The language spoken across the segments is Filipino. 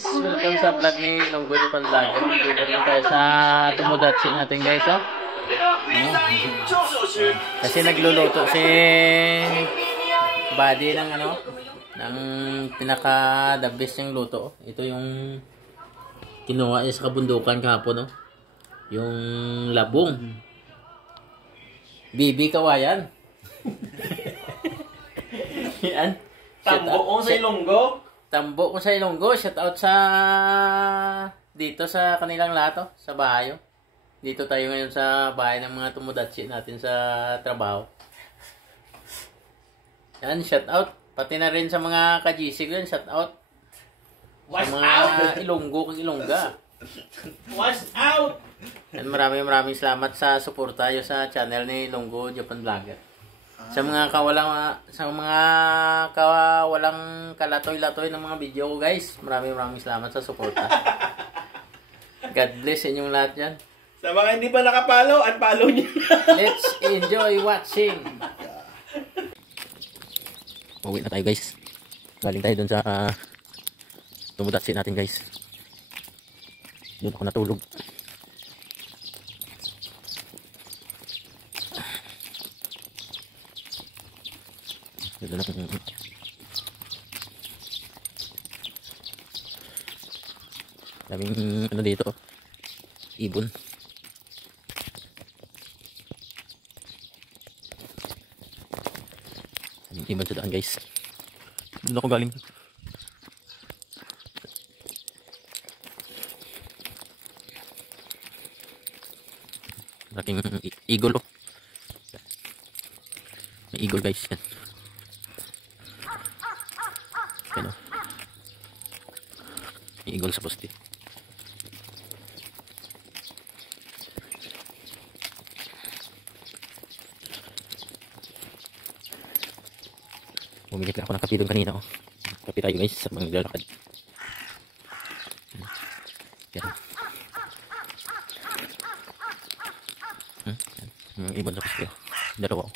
guys, welcome sa vlog ni Longgoy Panlagan. Dito rin tayo sa Tomodachi natin guys, oh. Kasi nagluluto si Buddy ng ano, ng pinaka the best yung luto. Ito yung kinuha niya sa kabundukan kahapon, oh. Yung labong. Bibi kawayan. Yan. Tambo ko sa Ilonggo. Tambo ko sa Ilonggo. Shout out sa dito sa kanilang lahat, oh, sa bahay. Oh. Dito tayo ngayon sa bahay ng mga Tomodachi natin sa trabaho. Yan, shout out. Pati na rin sa mga ka-GC ko yan, shout out. Sa mga Ilonggo kang Ilongga. Watch out! Yan, maraming salamat sa suporta nyo sa channel ni Longgo Japan Vlogger. Sa mga kawalang kalatoy-latoy ng mga video ko guys, maraming salamat sa suporta. God bless inyong lahat yan. Sa mga hindi pa nakapalo, unfollow nyo. Let's enjoy watching. Uwi na tayo guys. Galing tayo dun sa Tomodachi natin guys. Doon ako natulog. Dito na daming ano dito, ibon. Daming ibon sa daan guys. Doon ako galing. Laking eagle, oh. May eagle guys yan. Yan, oh. May eagle sa poste. Bumili ako ng kape doon kanina, oh. Kape tayo guys sa mga naglalakad. Yan. Yung ibon sa poste, dalawa, oh.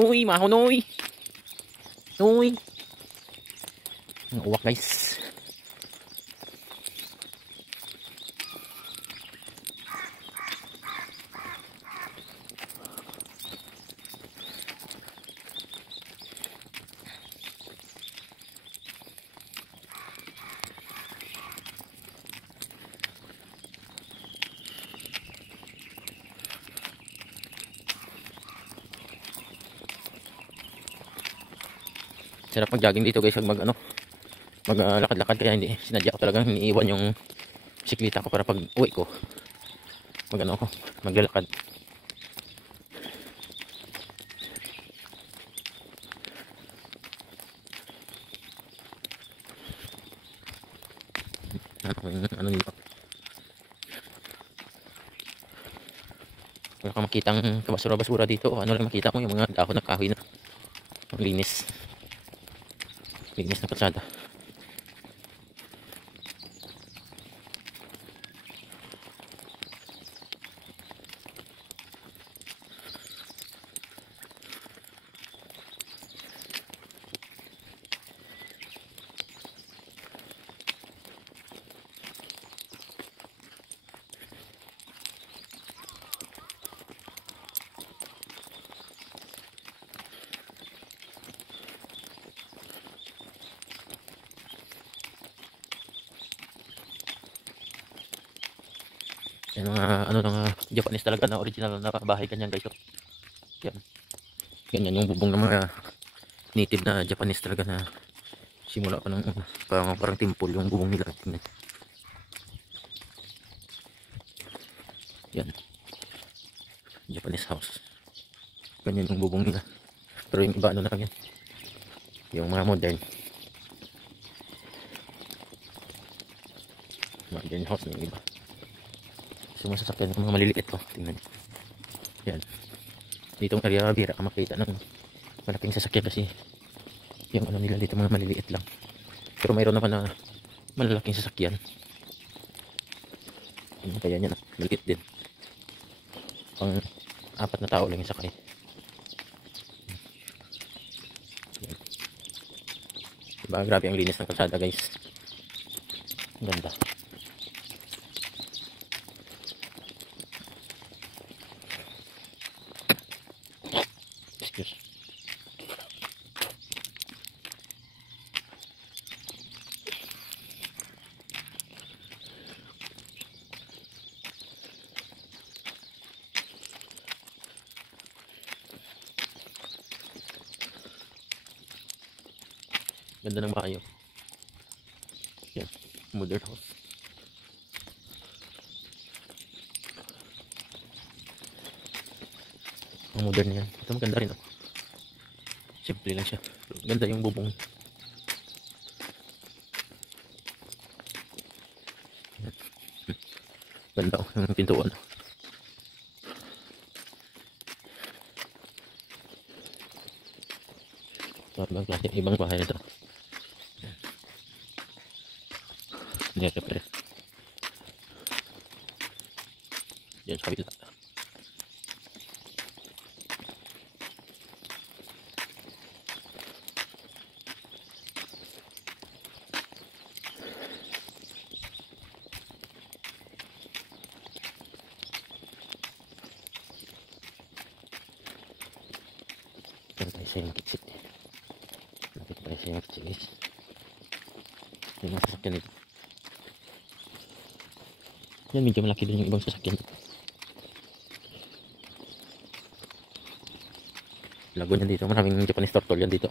Uy, mahonoy. Uy. Ang uwak guys. Sarap mag-jogging dito guys, maglakad-lakad, kaya hindi sinadya ko talagang iniiwan yung bisikleta ko para pag uwi ko maglalakad. Ano dito? Wala kang makitang kabasura-basura dito. Ano lang makita mo, yung mga dahon ng kahoy na linis na kalsada. Yan mga Japanese talaga na original na bahay, ganyan guys, oh. Yan. Ganyan yung bubong ng mga native na Japanese talaga na simula pa ng parang temple yung bubong nila. Yan. Japanese house. Ganyan yung bubong nila. Pero yung iba ano na lang yan. Yung mga modern house na yung iba. Sumasasakyan ng mga maliliit, oh. Tingnan. Yan. Ditong area bira ka makita ng malaking sasakyan kasi yung ano nila dito mga maliliit lang. Pero mayroon naman na malalaking sasakyan. Kaya niya na maliit din. pang 4 na tao lang yung sakay. Yan. Diba, grabe ang linis ng kalsada guys. Ang ganda. Excuse. Ganda ng bayo. Yan, modern house. Ang modern yan. Ito maganda rin oh. Simple lang siya. Ganda yung bubong. Yan. Ganda oh, yung pintuan. Ibang klase, ibang bahay nito. Nire-repair. Yan sa kabila. Yan tayo sa yung kitsit. Nakita tayo sa yung kitsit guys. Yung mga sasakyan dito. Yan, medyo malaki din yung ibang sasakyan dito. Lago yan dito. Maraming Japanese turtle yan dito.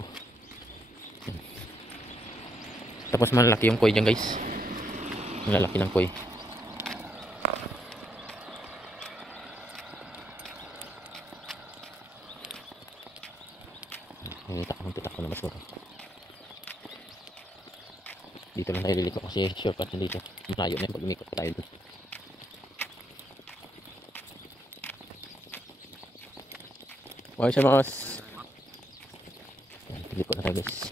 Yan. Tapos malaki yung koi dyan guys. Ang lalaki ng koi. Tutak ko na mas mura. Dito lang tayo liliko kasi shortcut na dito. Malayo na yung pag umikot tayo dun. Okay siya mga liliko na tayo guys.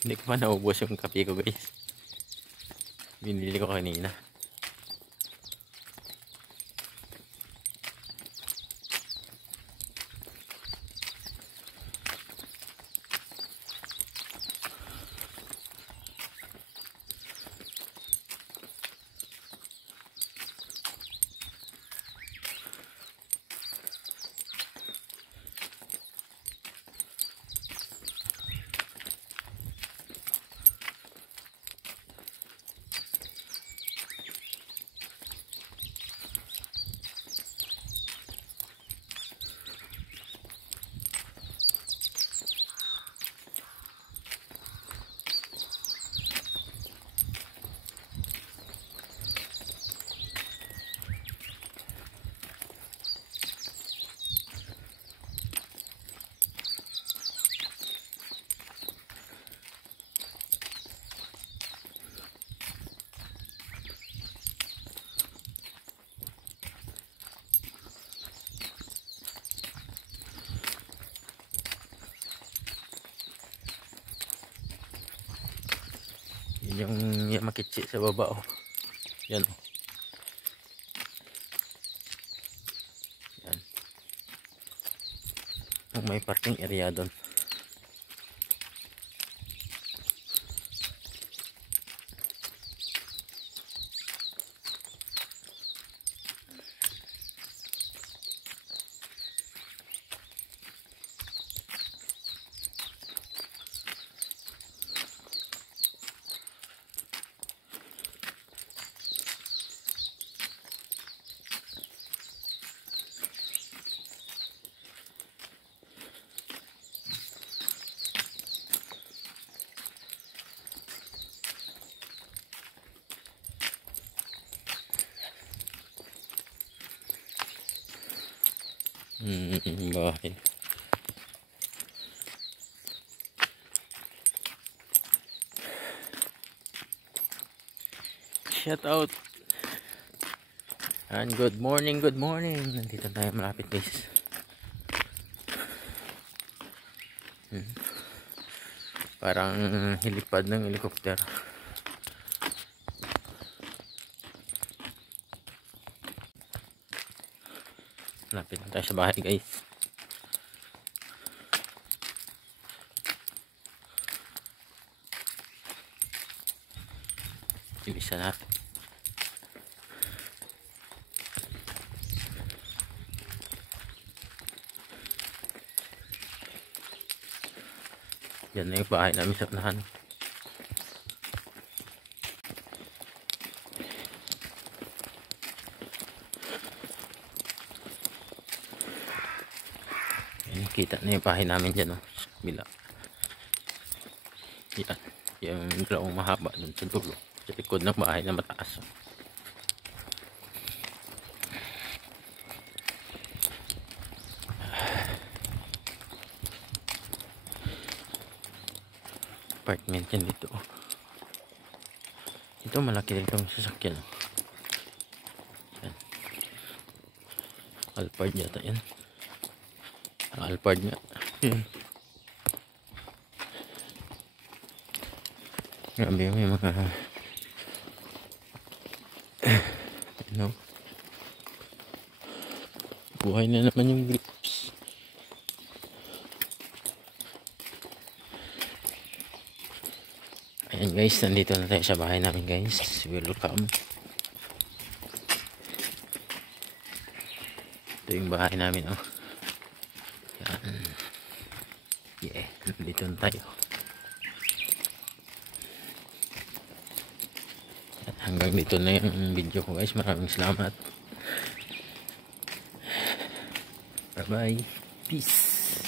Hindi ko pa naubos yung kape ko guys. Binili ko kanina. Yung Yamakitchi sa baba oh. Yan oh. Yan. Oh, may parking area doon. yung bahay. Shout out. And good morning, good morning. Nandito tayo malapit guys. Parang hilipad ng helicopter. Malapit na tayo sa bahay guys. Ibisa natin. Yan na yung bahay namin sa unahan. Yan, kita na yung bahay namin dyan, oh, sa kabila. Yan, yung grawang mahaba dun sa dulo. Sa likod ng bahay na mataas. Apartment yan dito. Ito malaki rin itong sasakyan. Yan. Alphard yata yan. Alphard nga. Yan. Grabe may mga ano, buhay na naman yung grips. Ayan guys, nandito na tayo sa bahay namin guys. Welcome. Ito yung bahay namin, oh. Yan. Yeah, nandito na tayo. At hanggang dito na yung video ko guys. Maraming salamat. Bye bye. Peace.